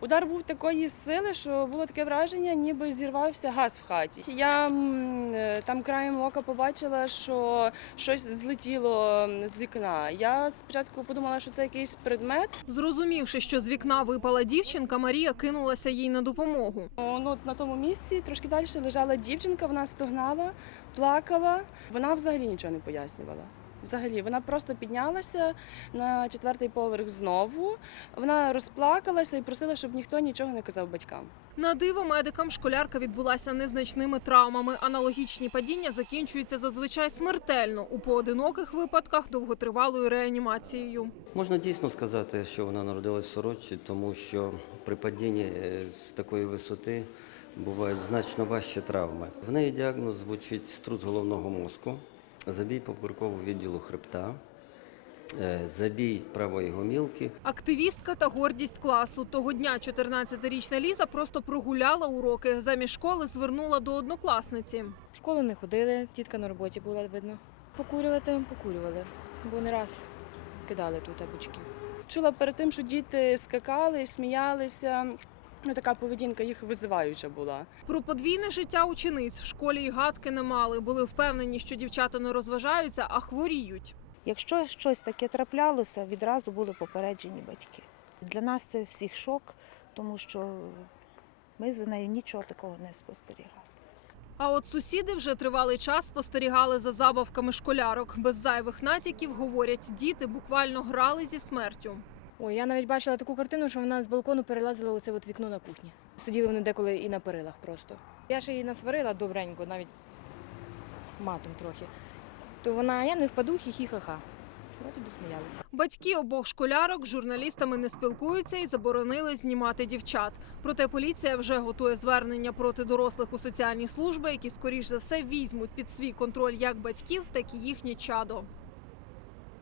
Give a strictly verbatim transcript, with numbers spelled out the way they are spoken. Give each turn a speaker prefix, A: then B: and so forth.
A: Удар був такої сили, що було таке враження, ніби зірвався газ в хаті. Я там краєм ока побачила, що щось злетіло з вікна. Я спочатку подумала, що це якийсь предмет.
B: Зрозумівши, що з вікна випала дівчинка, Марія кинулася їй на допомогу.
A: Ну, на тому місці трошки далі лежала дівчинка, вона стогнала, плакала. Вона взагалі нічого не пояснювала. Взагалі, вона просто піднялася на четвертий поверх знову. Вона розплакалася і просила, щоб ніхто нічого не казав батькам.
B: На диво медикам школярка відбулася незначними травмами. Аналогічні падіння закінчуються зазвичай смертельно, у поодиноких випадках довготривалою реанімацією.
C: Можна дійсно сказати, що вона народилась в сорочці, тому що при падінні з такої висоти бувають значно важчі травми. В неї діагноз звучить струс головного мозку, забій поперекового відділу хребта, забій правої гомілки.
B: Активістка та гордість класу. Того дня чотирнадцятирічна Ліза просто прогуляла уроки. Замість школи звернула до однокласниці.
D: В школу не ходили, тітка на роботі була, видно. Покурювати покурювали, бо не раз кидали тут табучки.
A: Чула перед тим, що діти скакали, сміялися. Ну, така поведінка їх визиваюча була.
B: Про подвійне життя учениць в школі й гадки не мали. Були впевнені, що дівчата не розважаються, а хворіють.
E: Якщо щось таке траплялося, відразу були попереджені батьки. Для нас це всіх шок, тому що ми за нею нічого такого не спостерігали.
B: А от сусіди вже тривалий час спостерігали за забавками школярок. Без зайвих натяків, говорять, діти буквально грали зі смертю.
D: Ой, я навіть бачила таку картину, що вона з балкону перелазила оце от вікно на кухні. Сиділи вони деколи і на перилах просто. Я ж її насварила добренько, навіть матом трохи. То вона, я не впаду, хі-хі-ха-ха. От і досміялися.
B: Батьки обох школярок з журналістами не спілкуються і заборонили знімати дівчат. Проте поліція вже готує звернення проти дорослих у соціальні служби, які, скоріш за все, візьмуть під свій контроль як батьків, так і їхнє чадо.